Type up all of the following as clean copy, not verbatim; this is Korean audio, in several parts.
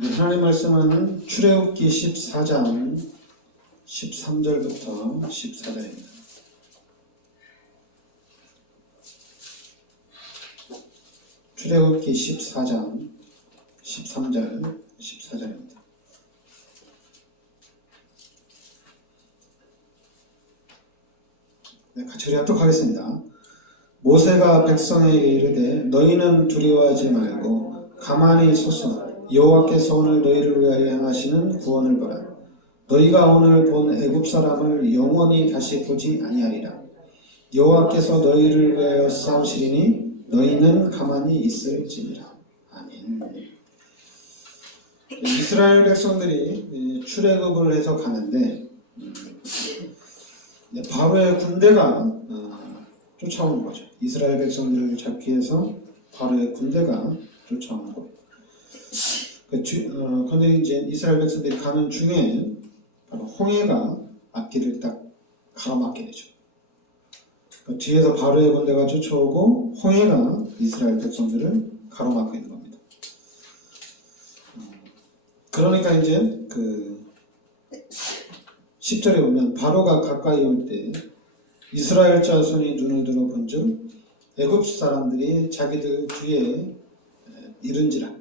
하나님 말씀은 출애굽기 14장 13절부터 14절입니다. 출애굽기 14장 13절 14절입니다. 네, 같이 우리 합독하겠습니다. 모세가 백성에게 이르되 너희는 두려워하지 말고 가만히 서서 여호와께서 오늘 너희를 위하여 행하시는 구원을 보라. 너희가 오늘 본 애굽 사람을 영원히 다시 보지 아니하리라. 여호와께서 너희를 위하여 싸우시리니 너희는 가만히 있을지니라. 아멘. 이스라엘 백성들이 출애굽을 해서 가는데 바로의 군대가 쫓아오는 거죠. 이스라엘 백성들을 잡기 위해서 바로의 군대가 쫓아오는 거예요. 그런데 이제 이스라엘 백성들이 가는 중에 바로 홍해가 앞길을 딱 가로막게 되죠. 뒤에서 바로의 군대가 쫓아오고 홍해가 이스라엘 백성들을 가로막고 있는 겁니다. 그러니까 이제 10절에 보면 바로가 가까이 올 때 이스라엘 자손이 눈을 들어 본즉 애굽 사람들이 자기들 뒤에 이른지라.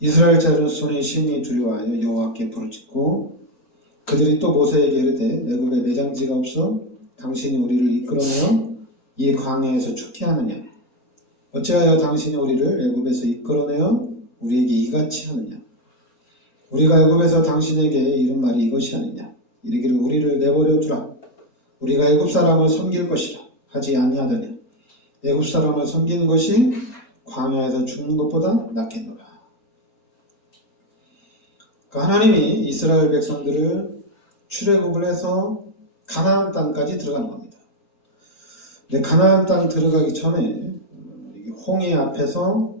이스라엘 자손의 심히 두려워하여 여호와께 부르짖고 그들이 또 모세에게 이르되 애굽에 매장지가 없어 당신이 우리를 이끌어내어 이 광야에서 죽게 하느냐. 어찌하여 당신이 우리를 애굽에서 이끌어내어 우리에게 이같이 하느냐. 우리가 애굽에서 당신에게 이른 말이 이것이 아니냐. 이르기를 우리를 내버려 두라. 우리가 애굽 사람을 섬길 것이라 하지 아니하더냐. 애굽 사람을 섬기는 것이 광야에서 죽는 것보다 낫겠노라. 하나님이 이스라엘 백성들을 출애굽을 해서 가나안 땅까지 들어가는 겁니다. 근데 가나안 땅 들어가기 전에 홍해 앞에서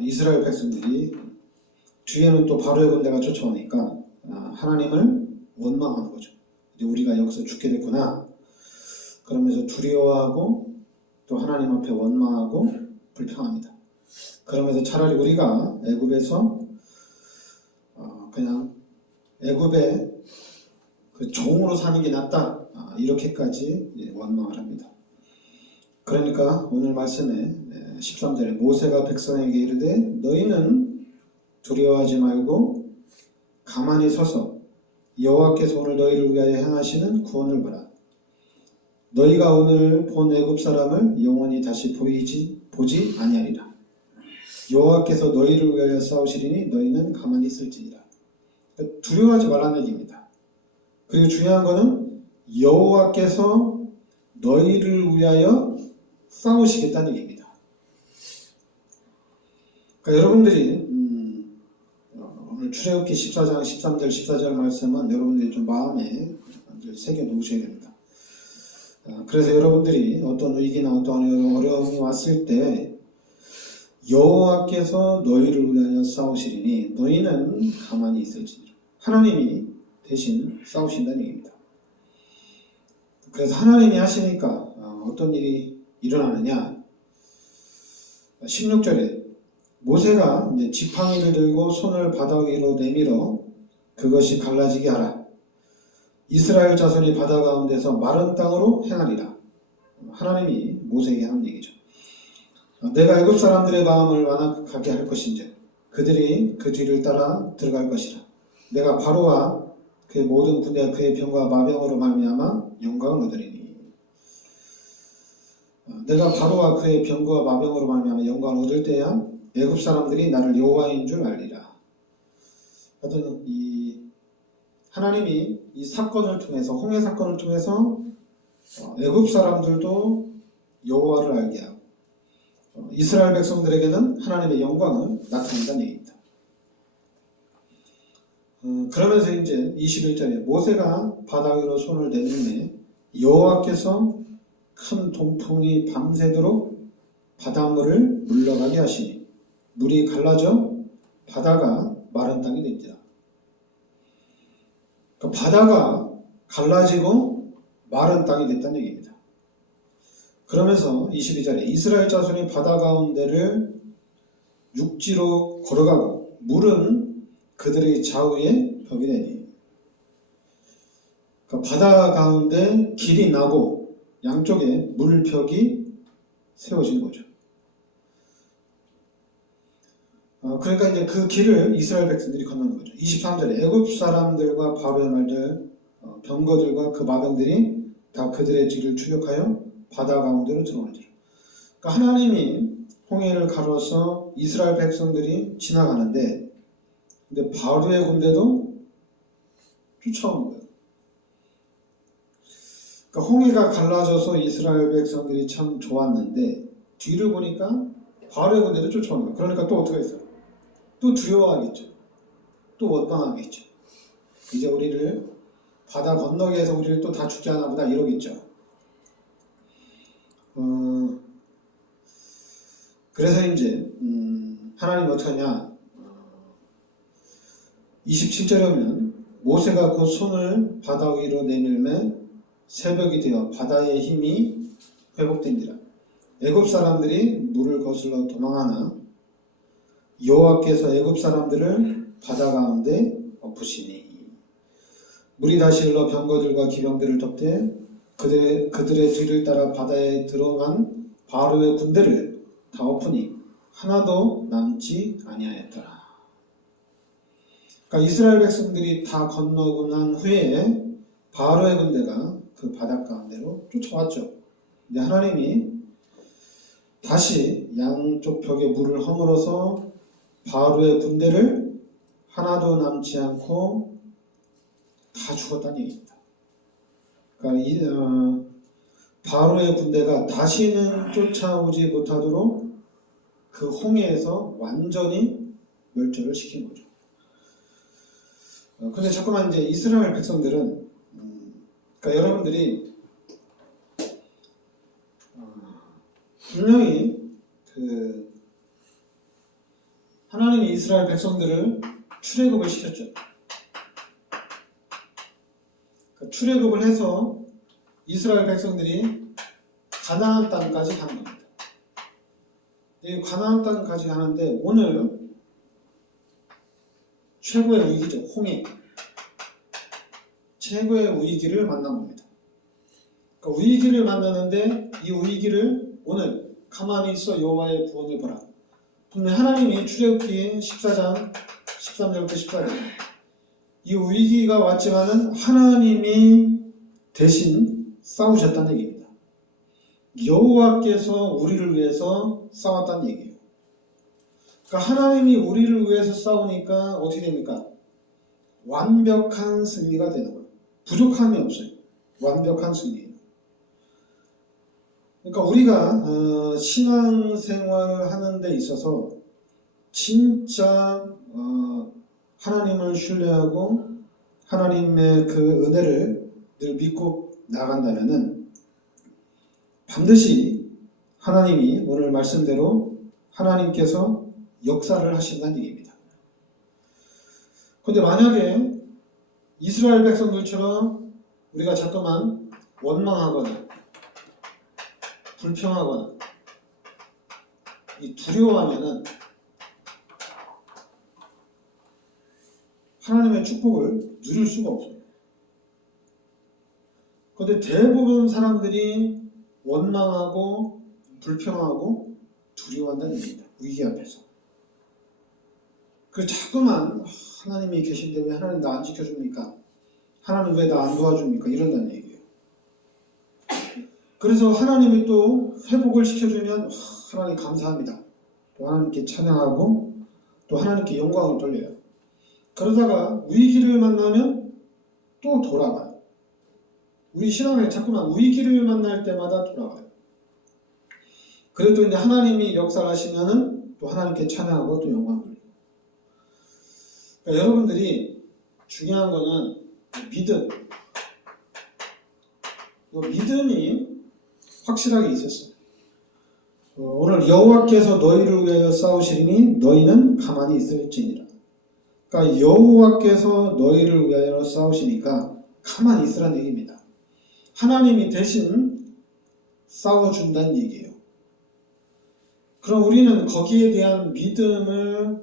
이스라엘 백성들이 뒤에는 또 바로의 군대가 쫓아오니까 하나님을 원망하는 거죠. 이제 우리가 여기서 죽게 됐구나. 그러면서 두려워하고 또 하나님 앞에 원망하고 불평합니다. 그러면서 차라리 우리가 애굽에서 그냥 애굽의 그 종으로 사는 게 낫다. 이렇게까지 원망을 합니다. 그러니까 오늘 말씀에 13절에 모세가 백성에게 이르되 너희는 두려워하지 말고 가만히 서서 여호와께서 오늘 너희를 위하여 행하시는 구원을 보라. 너희가 오늘 본 애굽 사람을 영원히 다시 보지 아니하리라. 여호와께서 너희를 위하여 싸우시리니 너희는 가만히 있을지니라. 두려워하지 말라는 얘기입니다. 그리고 중요한 것은 여호와께서 너희를 위하여 싸우시겠다는 얘기입니다. 그러니까 여러분들이 오늘 출애굽기 14장 13절 14절 말씀은 여러분들이 좀 마음에 새겨 놓으셔야 됩니다. 그래서 여러분들이 어떤 위기나 어떤 어려움이 왔을 때 여호와께서 너희를 위하여 싸우시리니 너희는 가만히 있을지니라. 하나님이 대신 싸우신다는 얘기입니다. 그래서 하나님이 하시니까 어떤 일이 일어나느냐. 16절에 모세가 이제 지팡이를 들고 손을 바다 위로 내밀어 그것이 갈라지게 하라. 이스라엘 자손이 바다 가운데서 마른 땅으로 행하리라. 하나님이 모세에게 하는 얘기죠. 내가 애굽 사람들의 마음을 완악하게 할 것인즉 그들이 그 뒤를 따라 들어갈 것이라. 내가 바로와 그의 모든 군대와 그의 병과 마병으로 말미암아 영광을 얻으리니. 내가 바로와 그의 병과 마병으로 말미암아 영광을 얻을 때야 애굽 사람들이 나를 여호와인 줄 알리라. 하여튼 하나님이 이 사건을 통해서 홍해 사건을 통해서 애굽 사람들도 여호와를 알게 하고 이스라엘 백성들에게는 하나님의 영광을 나타낸다는 얘기입니다. 그러면서 이제 21절에 모세가 바다 위로 손을 내밀매 여호와께서 큰 동풍이 밤새도록 바닷물을 물러가게 하시니 물이 갈라져 바다가 마른 땅이 된지라. 그러니까 바다가 갈라지고 마른 땅이 됐다는 얘기입니다. 그러면서 22절에 이스라엘 자손이 바다 가운데를 육지로 걸어가고 물은 그들의 좌우에 벽이 되니. 그러니까 바다 가운데 길이 나고 양쪽에 물벽이 세워진 거죠. 그러니까 이제 그 길을 이스라엘 백성들이 건너는 거죠. 23절에 애굽 사람들과 바로의 말들, 병거들과 그 마병들이 다 그들의 뒤를 추격하여 바다 가운데로 들어오니라. 그러니까 하나님이 홍해를 가로서 이스라엘 백성들이 지나가는데, 근데 바로의 군대도 쫓아오는 거예요. 그러니까 홍해가 갈라져서 이스라엘 백성들이 참 좋았는데 뒤를 보니까 바로의 군대도 쫓아오는 거예요. 그러니까 또 어떻게 했어요? 또 두려워하겠죠. 또 원망하겠죠. 이제 우리를 바다 건너게 해서 우리를 또 다 죽지 않아 보다 이러겠죠. 그래서 이제 하나님 어떻게 하냐. 27절에 오면 모세가 곧 손을 바다 위로 내밀매 새벽이 되어 바다의 힘이 회복된지라. 애굽 사람들이 물을 거슬러 도망하나 여호와께서 애굽 사람들을 바다 가운데 엎으시니 물이 다시 흘러 병거들과 기병들을 덮되 그들의 뒤를 따라 바다에 들어간 바로의 군대를 다 엎으니 하나도 남지 아니하였더라. 그러니까 이스라엘 백성들이 다 건너고 난 후에 바로의 군대가 그 바다 가운데로 쫓아왔죠. 근데 하나님이 다시 양쪽 벽에 물을 허물어서 바로의 군대를 하나도 남지 않고 다 죽었다는 얘기입니다. 그러니까 바로의 군대가 다시는 쫓아오지 못하도록 그 홍해에서 완전히 멸절을 시킨 거죠. 근데 자꾸만 이제 이스라엘 백성들은 그러니까 여러분들이 분명히 그 하나님이 이스라엘 백성들을 출애굽을 시켰죠. 그러니까 출애굽을 해서 이스라엘 백성들이 가나안 땅까지 가는 겁니다. 이 가나안 땅까지 가는데 오늘 최고의 위기죠. 홍해. 최고의 위기를 만난 겁니다. 그러니까 위기를 만나는데 이 위기를 오늘 가만히 있어 여호와의 구원을 보라. 분명 하나님이 출애굽기 14장 13절부터 14절 이 위기가 왔지만은 하나님이 대신 싸우셨다는 얘기입니다. 여호와께서 우리를 위해서 싸웠다는 얘기예요. 그러니까 하나님이 우리를 위해서 싸우니까 어떻게 됩니까? 완벽한 승리가 되는 거예요. 부족함이 없어요. 완벽한 승리예요. 그러니까 우리가 신앙생활을 하는 데 있어서 진짜 하나님을 신뢰하고 하나님의 그 은혜를 늘 믿고 나간다면은 반드시 하나님이 오늘 말씀대로 하나님께서 역사를 하신다는 얘기입니다. 그런데 만약에 이스라엘 백성들처럼 우리가 자꾸만 원망하거나 불평하거나 두려워하면은 하나님의 축복을 누릴 수가 없어요. 그런데 대부분 사람들이 원망하고 불평하고 두려워한다는 얘기입니다. 위기 앞에서. 그래서 자꾸만 하나님이 계신데 왜 하나님 나 안 지켜줍니까? 하나님 왜 나 안 도와줍니까? 이런다는 얘기예요. 그래서 하나님이 또 회복을 시켜주면 하나님 감사합니다. 또 하나님께 찬양하고 또 하나님께 영광을 돌려요. 그러다가 위기를 만나면 또 돌아가요. 우리 신앙에 자꾸만 위기를 만날 때마다 돌아가요. 그래도 이제 하나님이 역사를 하시면은 또 하나님께 찬양하고 또 영광을 돌려요. 그러니까 여러분들이 중요한 거는 믿음. 믿음이 확실하게 있었어요. 오늘 여호와께서 너희를 위하여 싸우시리니 너희는 가만히 있을지니라. 그러니까 여호와께서 너희를 위하여 싸우시니까 가만히 있으라는 얘기입니다. 하나님이 대신 싸워준다는 얘기예요. 그럼 우리는 거기에 대한 믿음을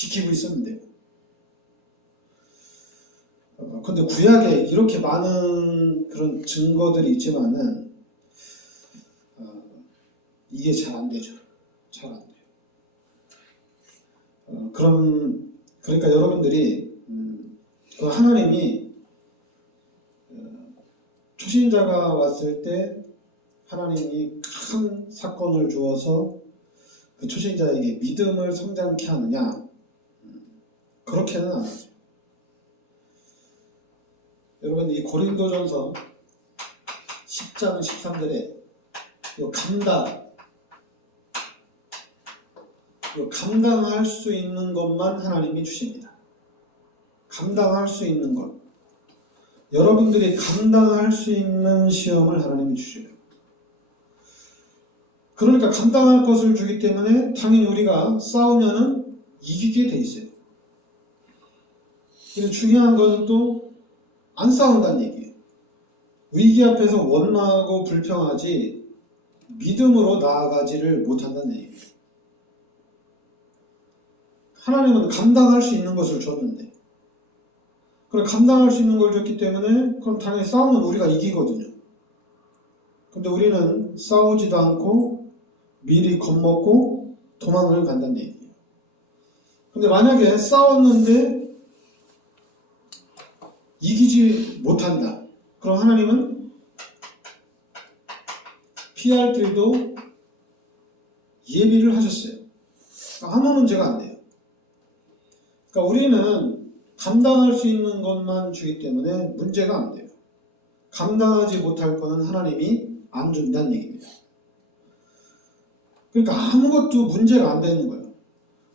지키고 있었는데, 근데 구약에 이렇게 많은 그런 증거들이 있지만은 이게 잘 안 되죠. 잘 안 돼요. 그러니까 여러분들이 그 하나님이 초신자가 왔을 때 하나님이 큰 사건을 주어서 그 초신자에게 믿음을 성장케 하느냐, 그렇게는 안 하죠. 여러분, 이 고린도전서 10장 13절에 감당할 수 있는 것만 하나님이 주십니다. 감당할 수 있는 것. 여러분들이 감당할 수 있는 시험을 하나님이 주셔요. 그러니까 감당할 것을 주기 때문에 당연히 우리가 싸우면은 이기게 돼 있어요. 근데 중요한 것은 또 안 싸운다는 얘기예요. 위기 앞에서 원망하고 불평하지 믿음으로 나아가지를 못한다는 얘기예요. 하나님은 감당할 수 있는 것을 줬는데, 그럼 감당할 수 있는 걸 줬기 때문에 그럼 당연히 싸우면 우리가 이기거든요. 근데 우리는 싸우지도 않고 미리 겁먹고 도망을 간다는 얘기예요. 근데 만약에 싸웠는데 이기지 못한다. 그럼 하나님은 피할 길도 예비를 하셨어요. 아무 문제가 안 돼요. 그러니까 우리는 감당할 수 있는 것만 주기 때문에 문제가 안 돼요. 감당하지 못할 거는 하나님이 안 준다는 얘기입니다. 그러니까 아무것도 문제가 안 되는 거예요.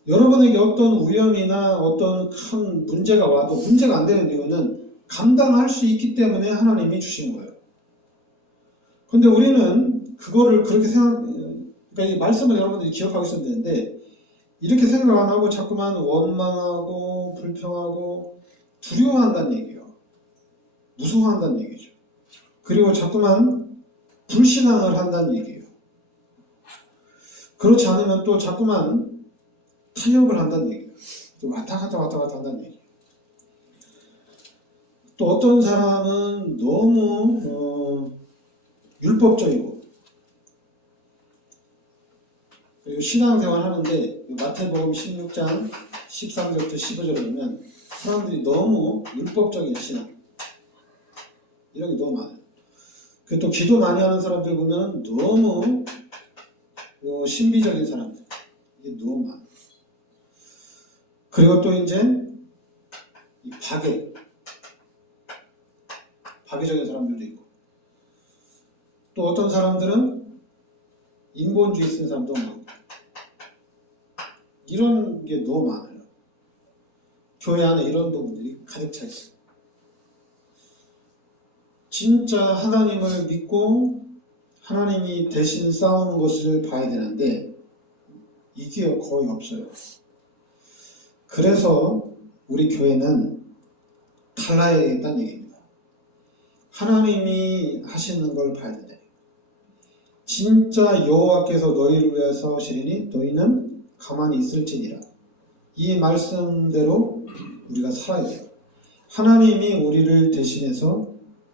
여러분에게 어떤 위험이나 어떤 큰 문제가 와도 문제가 안 되는 이유는 감당할 수 있기 때문에 하나님이 주신 거예요. 근데 우리는 그거를 그렇게 그러니까 이 말씀을 여러분들이 기억하고 있어야 되는데, 이렇게 생각 안 하고 자꾸만 원망하고 불평하고 두려워한다는 얘기예요. 무서워한다는 얘기죠. 그리고 자꾸만 불신앙을 한다는 얘기예요. 그렇지 않으면 또 자꾸만 타협을 한다는 얘기예요. 왔다 갔다 한다는 얘기예요. 또 어떤 사람은 너무 율법적이고, 그리고 신앙생활 하는데 마태복음 16장 13절부터 15절을 보면 사람들이 너무 율법적인 신앙, 이런 게 너무 많아요. 그리고 또 기도 많이 하는 사람들 보면 너무 신비적인 사람들, 이게 너무 많아요. 그리고 또 이제 파괴적인 사람들도 있고, 또 어떤 사람들은 인본주의 쓰는 사람도 많고, 이런 게 너무 많아요. 교회 안에 이런 부분들이 가득 차 있어요. 진짜 하나님을 믿고 하나님이 대신 싸우는 것을 봐야 되는데 이게 거의 없어요. 그래서 우리 교회는 달라야겠다는 얘기입니다. 하나님이 하시는 걸 봐야 된다. 진짜 여호와께서 너희를 위하여 싸우시리니 너희는 가만히 있을지니라. 이 말씀대로 우리가 살아야 돼요. 하나님이 우리를 대신해서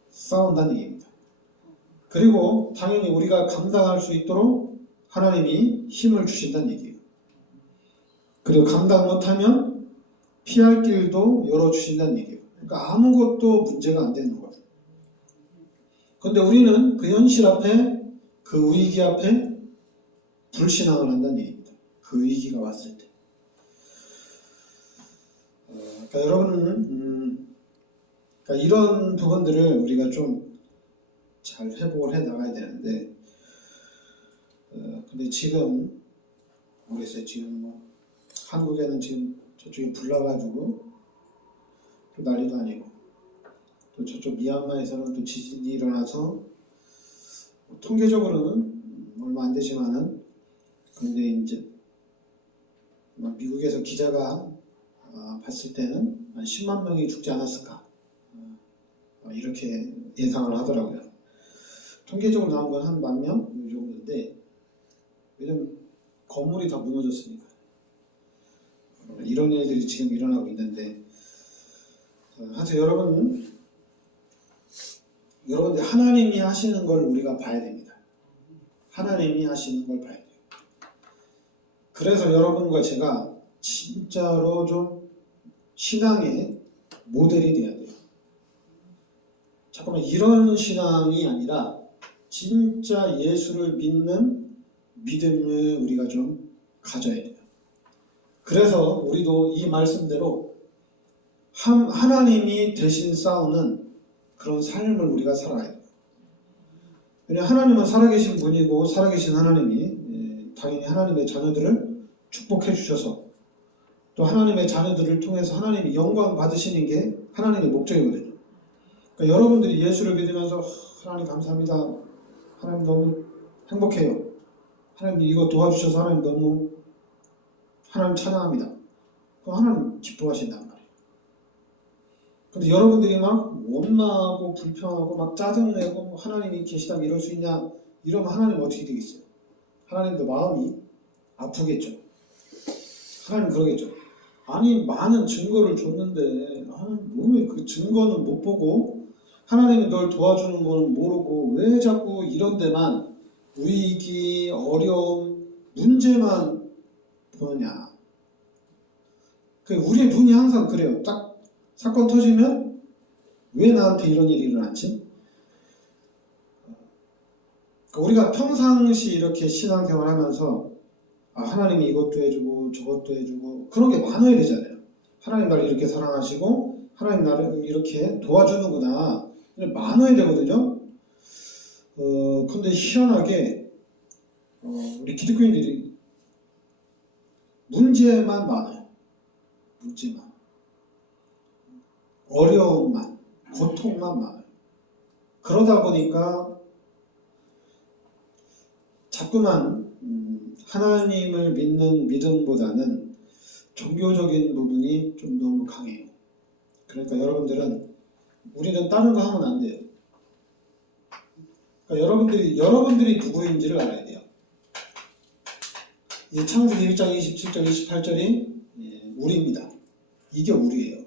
싸운다는 얘기입니다. 그리고 당연히 우리가 감당할 수 있도록 하나님이 힘을 주신다는 얘기예요. 그리고 감당 못하면 피할 길도 열어주신다는 얘기예요. 그러니까 아무것도 문제가 안 되는 거예요. 그런데 우리는 그 현실 앞에, 그 위기 앞에 불신앙을 한다는 얘기입니다. 그 위기가 왔을 때. 그러니까 여러분, 그러니까 이런 부분들을 우리가 좀 잘 회복을 해 나가야 되는데, 근데 지금 모르겠어요. 지금 뭐 한국에는 지금 저쪽에 불 나가지고 또 난리도 아니고, 또 저쪽 미얀마에서는 또 지진이 일어나서 통계적으로는 얼마 안 되지만은, 근데 이제 미국에서 기자가 봤을 때는 한 10만 명이 죽지 않았을까, 이렇게 예상을 하더라고요. 통계적으로 나온 건 한 10,000명 이 정도인데, 왜냐면 건물이 다 무너졌으니까. 이런 일들이 지금 일어나고 있는데, 하여튼 여러분들 하나님이 하시는 걸 우리가 봐야 됩니다. 하나님이 하시는 걸 봐야 돼요. 그래서 여러분과 제가 진짜로 좀 신앙의 모델이 돼야 돼요. 잠깐만, 이런 신앙이 아니라 진짜 예수를 믿는 믿음을 우리가 좀 가져야 돼요. 그래서 우리도 이 말씀대로 하나님이 대신 싸우는 그런 삶을 우리가 살아야 돼요. 왜냐하면 하나님은 살아계신 분이고, 살아계신 하나님이 당연히 하나님의 자녀들을 축복해 주셔서 또 하나님의 자녀들을 통해서 하나님이 영광 받으시는 게 하나님의 목적이거든요. 그러니까 여러분들이 예수를 믿으면서 하나님 감사합니다, 하나님 너무 행복해요, 하나님 이거 도와주셔서 하나님 너무 하나님 찬양합니다, 그럼 하나님 기뻐하신단 말이에요. 근데 여러분들이 막 원망하고 불평하고 막 짜증내고 하나님이 계시다면 이럴 수 있냐, 이러면 하나님 어떻게 되겠어요? 하나님도 마음이 아프겠죠. 하나님 그러겠죠. 아니, 많은 증거를 줬는데 하나님 왜 그 증거는 못 보고 하나님이 널 도와주는 거는 모르고 왜 자꾸 이런 데만 위기, 어려움, 문제만 보느냐. 우리의 눈이 항상 그래요. 딱 사건 터지면 왜 나한테 이런 일이 일어났지? 우리가 평상시 이렇게 신앙생활 하면서 하나님이 이것도 해주고 저것도 해주고 그런 게 많아야 되잖아요. 하나님 나를 이렇게 사랑하시고 하나님 나를 이렇게 도와주는구나, 많아야 되거든요. 근데 희한하게 우리 기독교인들이 문제만 많아요. 문제만, 어려움만, 고통만 많아요. 그러다 보니까 자꾸만 하나님을 믿는 믿음보다는 종교적인 부분이 좀 너무 강해요. 그러니까 우리는 다른 거 하면 안 돼요. 그러니까 여러분들이 누구인지를 알아야 돼요. 이 창세기 1장 27절 28절이 우리입니다. 이게 우리예요.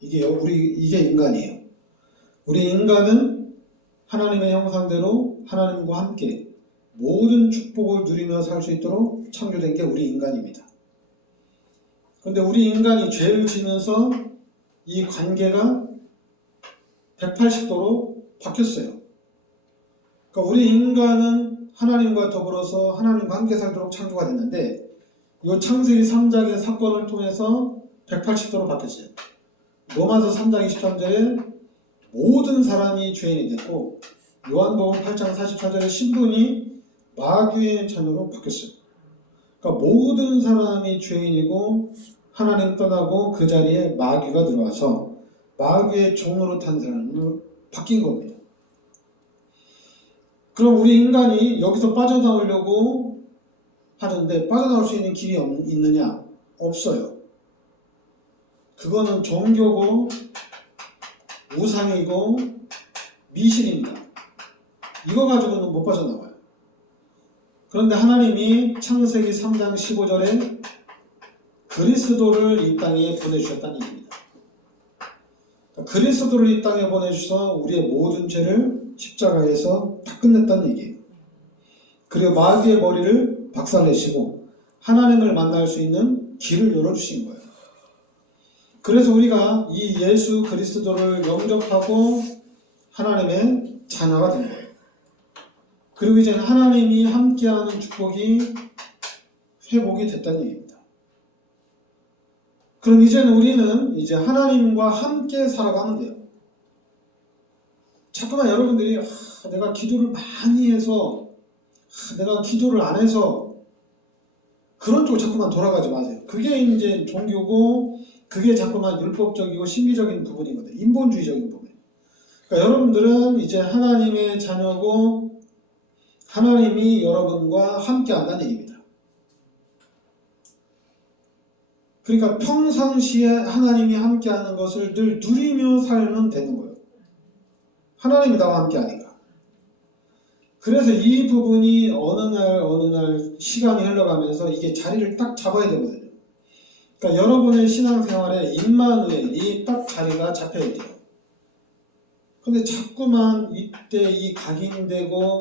이게 인간이에요. 우리 인간은 하나님의 형상대로 하나님과 함께 모든 축복을 누리며 살 수 있도록 창조된 게 우리 인간입니다. 그런데 우리 인간이 죄를 지면서 이 관계가 180도로 바뀌었어요. 그러니까 우리 인간은 하나님과 더불어서 하나님과 함께 살도록 창조가 됐는데, 이 창세기 3장의 사건을 통해서 180도로 바뀌었어요. 로마서 3장 23절에 모든 사람이 죄인이 됐고, 요한복음 8장 44절에 신분이 마귀의 자녀로 바뀌었어요. 그러니까 모든 사람이 죄인이고 하나님 떠나고 그 자리에 마귀가 들어와서 마귀의 종으로 탄 사람으로 바뀐 겁니다. 그럼 우리 인간이 여기서 빠져나오려고 하는데 빠져나올 수 있는 길이 있느냐? 없어요. 그거는 종교고 우상이고 미신입니다. 이거 가지고는 못 빠져나와요. 그런데 하나님이 창세기 3장 15절에 그리스도를 이 땅에 보내주셨다는 얘기입니다. 그리스도를 이 땅에 보내주셔서 우리의 모든 죄를 십자가에서 다 끝냈다는 얘기예요. 그리고 마귀의 머리를 박살내시고 하나님을 만날 수 있는 길을 열어주신 거예요. 그래서 우리가 이 예수 그리스도를 영접하고 하나님의 자녀가 된 거예요. 그리고 이제는 하나님이 함께하는 축복이 회복이 됐다는 얘기입니다. 그럼 이제는 우리는 이제 하나님과 함께 살아가면 돼요. 자꾸만 여러분들이 내가 기도를 많이 해서 내가 기도를 안 해서 그런 쪽으로 자꾸만 돌아가지 마세요. 그게 이제 종교고 그게 자꾸만 율법적이고 신비적인 부분이거든요. 인본주의적인 부분. 그러니까 여러분들은 이제 하나님의 자녀고 하나님이 여러분과 함께 한다는 얘기입니다. 그러니까 평상시에 하나님이 함께하는 것을 늘 누리며 살면 되는 거예요. 하나님이 나와 함께하니까. 그래서 이 부분이 어느 날 시간이 흘러가면서 이게 자리를 딱 잡아야 되거든요. 그러니까 여러분의 신앙생활에 임마누엘이 딱 자리가 잡혀야 돼요. 근데 자꾸만 이때 이 각인되고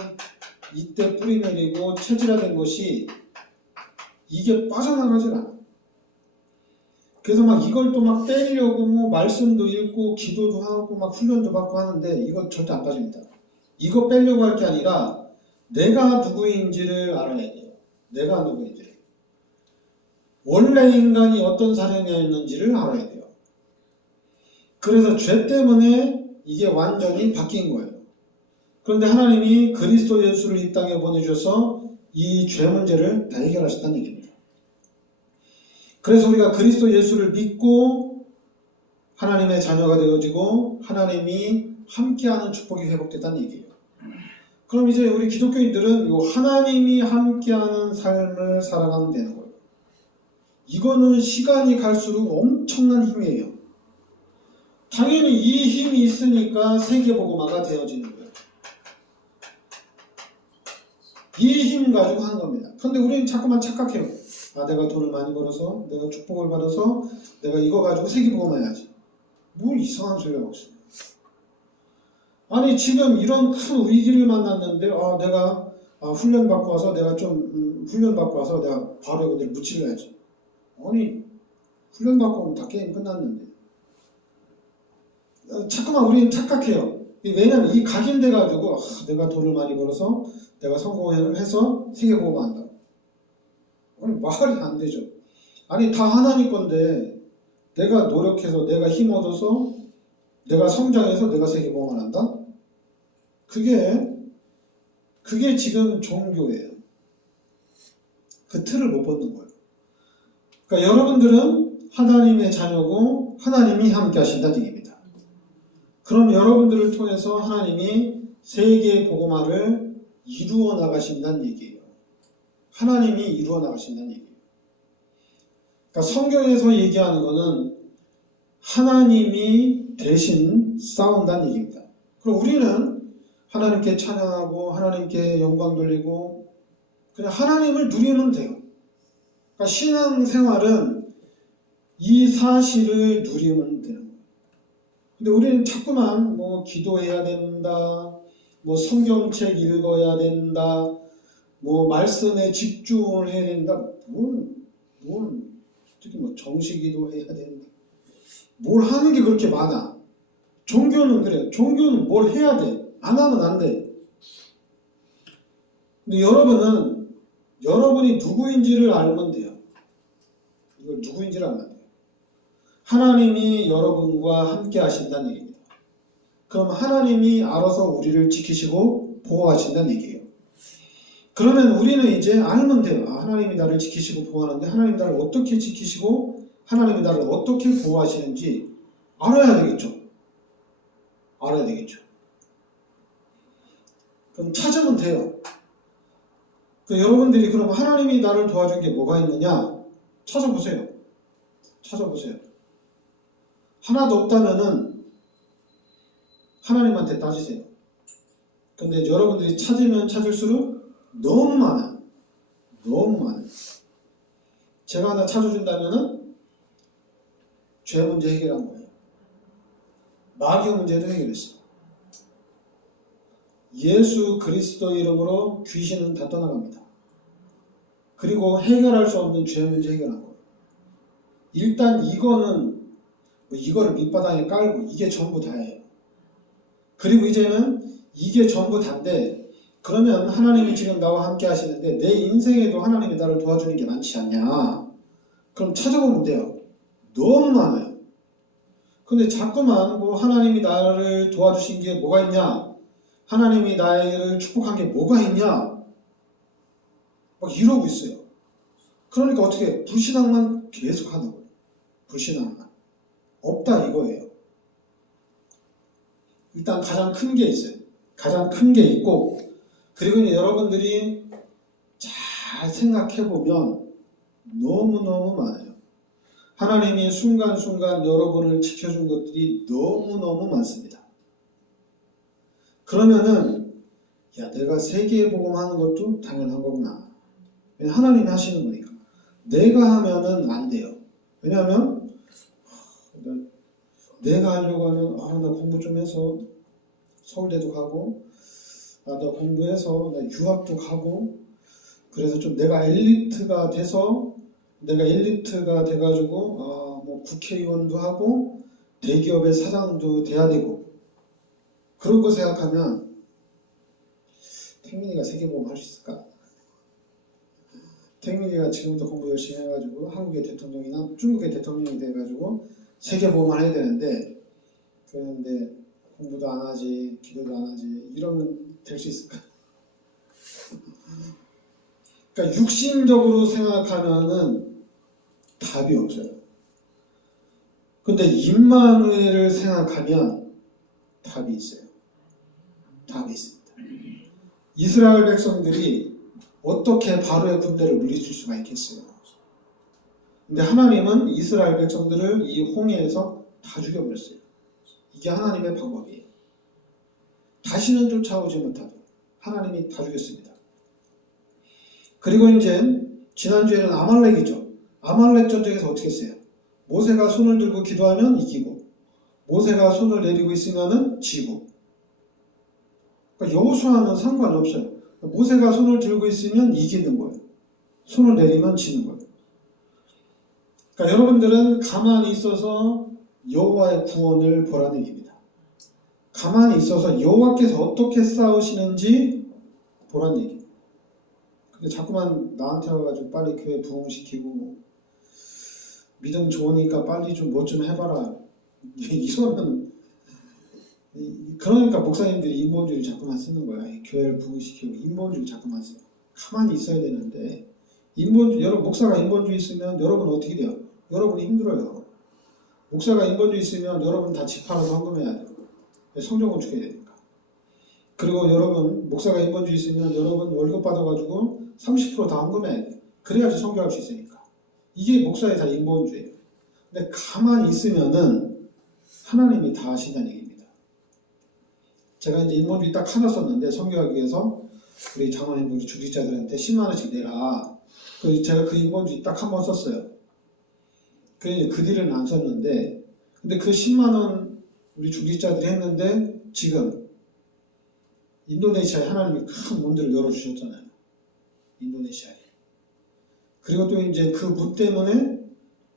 이때 뿌리 내리고 체질화된 것이 이게 빠져나가질 않아. 그래서 막 이걸 또 막 떼려고 뭐 말씀도 읽고 기도도 하고 막 훈련도 받고 하는데 이거 절대 안 빠집니다. 이거 빼려고 할 게 아니라 내가 누구인지를 알아야 돼요. 내가 누구인지를. 원래 인간이 어떤 사람이었는지를 알아야 돼요. 그래서 죄 때문에 이게 완전히 바뀐 거예요. 그런데 하나님이 그리스도 예수를 이 땅에 보내주셔서 이 죄 문제를 다 해결하셨다는 얘기입니다. 그래서 우리가 그리스도 예수를 믿고 하나님의 자녀가 되어지고 하나님이 함께하는 축복이 회복됐다는 얘기예요. 그럼 이제 우리 기독교인들은 이 하나님이 함께하는 삶을 살아가면 되는 거예요. 이거는 시간이 갈수록 엄청난 힘이에요. 당연히 이 힘이 있으니까 세계복음화가 되어지는 거예요. 이 힘 가지고 하는 겁니다. 그런데 우리는 자꾸만 착각해요. 아, 내가 돈을 많이 벌어서, 내가 축복을 받아서, 내가 이거 가지고 세계복음화 해야지. 뭘 이상한 소리 하고 있어요. 아니, 지금 이런 큰 위기를 만났는데, 내가 훈련받고 와서 내가 좀, 훈련받고 와서 내가 바로 이거들 무찔러야지. 아니, 훈련받고 오면 다 게임 끝났는데. 자꾸만 우리는 착각해요. 왜냐면 이 각인돼가지고, 내가 돈을 많이 벌어서, 내가 성공을 해서 세계복음화 한다. 아니, 말이 안 되죠. 아니, 다 하나님 건데 내가 노력해서 내가 힘 얻어서 내가 성장해서 내가 세계복음을 한다? 그게 지금 종교예요. 그 틀을 못 벗는 거예요. 그러니까 여러분들은 하나님의 자녀고 하나님이 함께 하신다는 얘기입니다. 그럼 여러분들을 통해서 하나님이 세계복음화를 이루어 나가신다는 얘기예요. 하나님이 이루어 나가신다는 얘기예요. 그러니까 성경에서 얘기하는 것은 하나님이 대신 싸운다는 얘기입니다. 그럼 우리는 하나님께 찬양하고 하나님께 영광 돌리고 그냥 하나님을 누리면 돼요. 그러니까 신앙생활은 이 사실을 누리면 되는 거예요. 근데 우리는 자꾸만 뭐 기도해야 된다, 뭐 성경책 읽어야 된다, 뭐 말씀에 집중을 해야 된다. 특히 뭐 정식기도 해야 된다. 뭘 하는 게 그렇게 많아. 종교는 그래. 종교는 뭘 해야 돼. 안 하면 안 돼. 근데 여러분은 여러분이 누구인지를 알면 돼요. 이걸 누구인지를 알면 돼요. 하나님이 여러분과 함께 하신다는 얘기입니다. 그럼 하나님이 알아서 우리를 지키시고 보호하신다는 얘기예요. 그러면 우리는 이제 알면 돼요. 하나님이 나를 지키시고 보호하는데 하나님이 나를 어떻게 지키시고 하나님이 나를 어떻게 보호하시는지 알아야 되겠죠. 알아야 되겠죠. 그럼 찾으면 돼요. 여러분들이 그럼 하나님이 나를 도와준 게 뭐가 있느냐? 찾아보세요. 찾아보세요. 하나도 없다면은 하나님한테 따지세요. 근데 여러분들이 찾으면 찾을수록 너무 많아요. 너무 많아요. 제가 하나 찾아준다면은 죄 문제 해결한 거예요. 마귀 문제도 해결했어요. 예수 그리스도 이름으로 귀신은 다 떠나갑니다. 그리고 해결할 수 없는 죄 문제 해결한 거예요. 일단 이거를 밑바닥에 깔고 이게 전부 다예요. 그리고 이제는 이게 전부 다인데 그러면 하나님이 지금 나와 함께 하시는데 내 인생에도 하나님이 나를 도와주는 게 많지 않냐? 그럼 찾아보면 돼요. 너무 많아요. 근데 자꾸만 뭐 하나님이 나를 도와주신 게 뭐가 있냐? 하나님이 나를 축복한 게 뭐가 있냐? 막 이러고 있어요. 그러니까 어떻게 해요? 불신앙만 계속 하는 거예요. 불신앙만. 없다 이거예요. 일단 가장 큰 게 있어요. 가장 큰 게 있고 그리고 이제 여러분들이 잘 생각해보면 너무너무 많아요. 하나님이 순간순간 여러분을 지켜준 것들이 너무너무 많습니다. 그러면은 내가 세계에 복음하는 것도 당연한 거구나. 하나님이 하시는 거니까. 내가 하면은 안 돼요. 왜냐하면 내가 하려고 하는 나 공부 좀 해서 서울대도 가고 나 공부해서 나 유학도 가고 그래서 좀 내가 엘리트가 돼가지고 뭐 국회의원도 하고 대기업의 사장도 돼야 되고 그런 거 생각하면 택민이가 세계보험 할 수 있을까? 택민이가 지금부터 공부 열심히 해가지고 한국의 대통령이나 중국의 대통령이 돼가지고 세계보험을 해야 되는데 그런데 공부도 안 하지 기도도 안 하지 이러면 될 수 있을까? 그러니까 육신적으로 생각하면은 답이 없어요. 근데 임마누엘을 생각하면 답이 있어요. 답이 있습니다. 이스라엘 백성들이 어떻게 바로의 군대를 물리칠 수가 있겠어요? 근데 하나님은 이스라엘 백성들을 이 홍해에서 다 죽여버렸어요. 이게 하나님의 방법이에요. 다시는 쫓아오지 못하도록 하나님이 다 죽였습니다. 그리고 이제 지난주에는 아말렉이죠. 아말렉 전쟁에서 어떻게 했어요? 모세가 손을 들고 기도하면 이기고 모세가 손을 내리고 있으면 지고 그러니까 여호수아는 상관이 없어요. 모세가 손을 들고 있으면 이기는 거예요. 손을 내리면 지는 거예요. 그러니까 여러분들은 가만히 있어서 여호와의 구원을 보라는 얘기입니다. 가만히 있어서 여호와께서 어떻게 싸우시는지 보라는 얘기입니다. 근데 자꾸만 나한테 와가지고 빨리 교회 부흥시키고 믿음 좋으니까 빨리 좀 뭐 좀 해봐라 이러면 그러니까 목사님들이 인본주의를 자꾸만 쓰는 거야. 교회를 부흥시키고 인본주의를 자꾸만 써요. 가만히 있어야 되는데 여러분 목사가 인본주의 있으면 여러분 어떻게 돼요? 여러분이 힘들어요. 목사가 인본주의 있으면 여러분 다 집 팔아서 헌금해야 돼요. 성전 건축해야 되니까. 그리고 여러분 목사가 인본주의 있으면 여러분 월급 받아가지고 30% 다 헌금해야 돼요. 그래야지 선교할 수 있으니까. 이게 목사의 다 인본주의예요. 근데 가만히 있으면은 하나님이 다 하신다는 얘기입니다. 제가 이제 인본주의 딱 하나 썼는데 선교하기 위해서 우리 장로님 우리 중직자들한테 10만 원씩 내라. 제가 그 인본주의 딱 한 번 썼어요. 그 뒤로는 안 썼는데 근데 그 10만 원 우리 중직자들이 했는데 지금 인도네시아에 하나님이 큰 문들을 열어주셨잖아요. 인도네시아에. 그리고 또 이제 그 문 때문에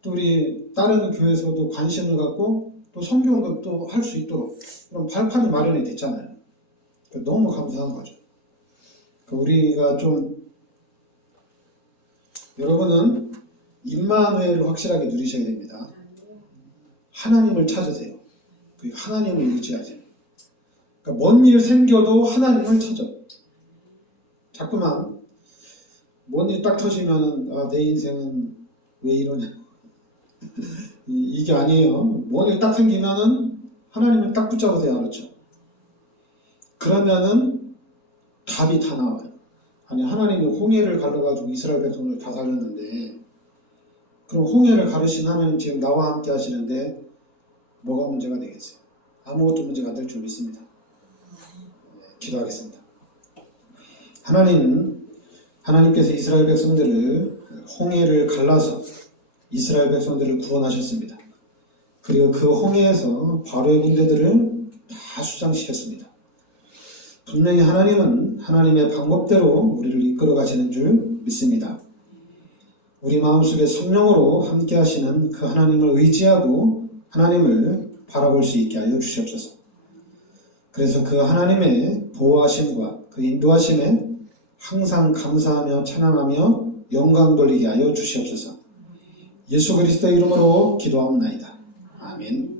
또 우리 다른 교회에서도 관심을 갖고 또 선교도 또 할 수 있도록 그런 발판이 마련이 됐잖아요. 너무 감사한 거죠. 우리가 좀 여러분은 임마누엘을 확실하게 누리셔야 됩니다. 하나님을 찾으세요. 하나님을 의지하세요. 그러니까 먼 일 생겨도 하나님을 찾아. 자꾸만 뭔 일 딱 터지면은 내 인생은 왜 이러냐. 이게 아니에요. 뭔 일 딱 생기면은 하나님을 딱 붙잡으세요. 알았죠? 그러면은 답이 다 나와요. 아니 하나님이 홍해를 가르가지고 이스라엘 백성을 다 살렸는데 그럼 홍해를 가르신 하나님 지금 나와 함께 하시는데 뭐가 문제가 되겠어요? 아무것도 문제가 안 될 줄 믿습니다. 기도하겠습니다. 하나님께서 이스라엘 백성들을 홍해를 갈라서 이스라엘 백성들을 구원하셨습니다. 그리고 그 홍해에서 바로의 군대들을 다 수장시켰습니다. 분명히 하나님은 하나님의 방법대로 우리를 이끌어 가시는 줄 믿습니다. 우리 마음속에 성령으로 함께 하시는 그 하나님을 의지하고 하나님을 바라볼 수 있게 하여 주시옵소서. 그래서 그 하나님의 보호하심과 그 인도하심에 항상 감사하며 찬양하며 영광 돌리게 하여 주시옵소서. 예수 그리스도의 이름으로 기도하옵나이다. 아멘.